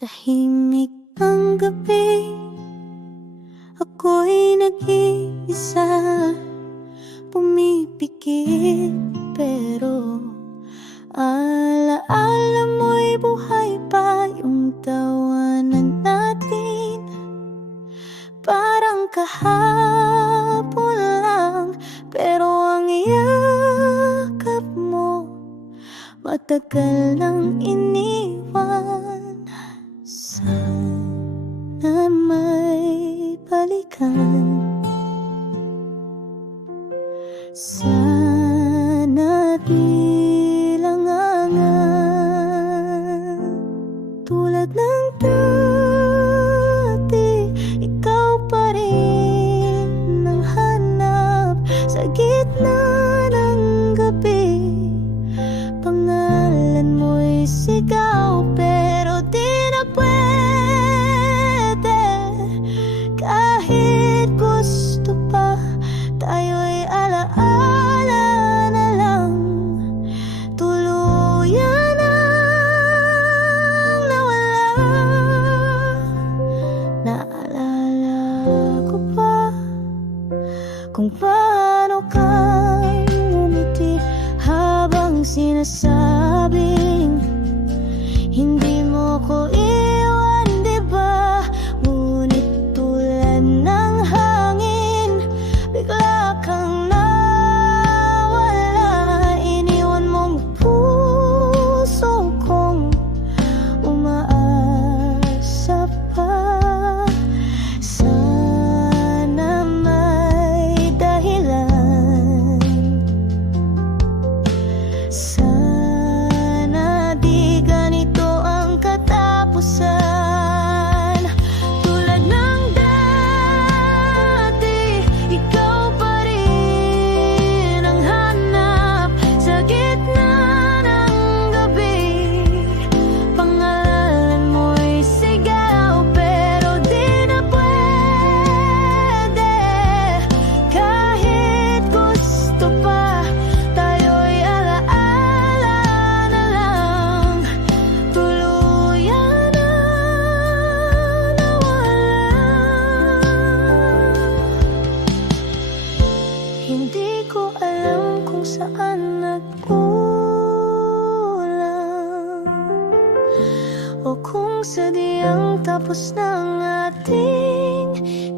Tahimik ang gabi, ako'y nag-iisa. Pumipikit pero alaala mo'y buhay pa. Yung tawanan natin parang kahapon lang, pero ang yakap mo matagal nang iniwan. Sana may balikan, sana di langangan. Tulad ng dati, ikaw pa rin ang hanap sa gitna ng gabi. Pangalan mo'y sigaw pero di na pwede. Kahit gusto pa, tayo'y alaala na lang. Tuluyan ang nawala. Naalala ko pa kung paano ka umiti habang sinasabing hindi mo ko iwan, diba? Ngunit tulad ng hangin, bigla kang nawala. Iniwan mong puso kong umaasa pa. Sana may dahilan, sana di ganito ang katapusan. Tulad ng dati, ikaw pa rin ang hanap sa gitna ng gabi. Pangalan mo'y sigaw pero di na pwede. Kahit gusto pa, tayo'y alaala na lang. Tuluyan na nawala. Hindi ko alam kung saan nagkulang o kung sadyang tapos ng ating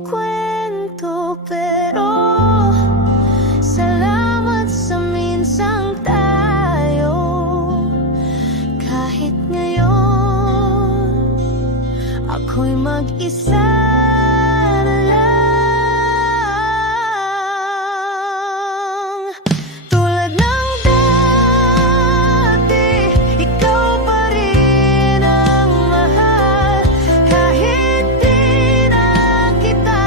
kwento. Pero salamat sa minsang tayo. Kahit ngayon ako'y mag-isa na lang. Tulad ng dati, ikaw pa rin ang mahal. Kahit di na kita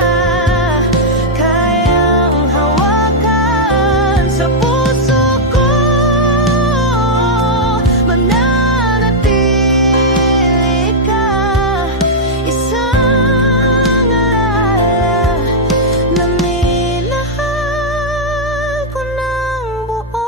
kayang hawakan, sa puso ko mananatili ka. Isang alala na minahal ko ng buo.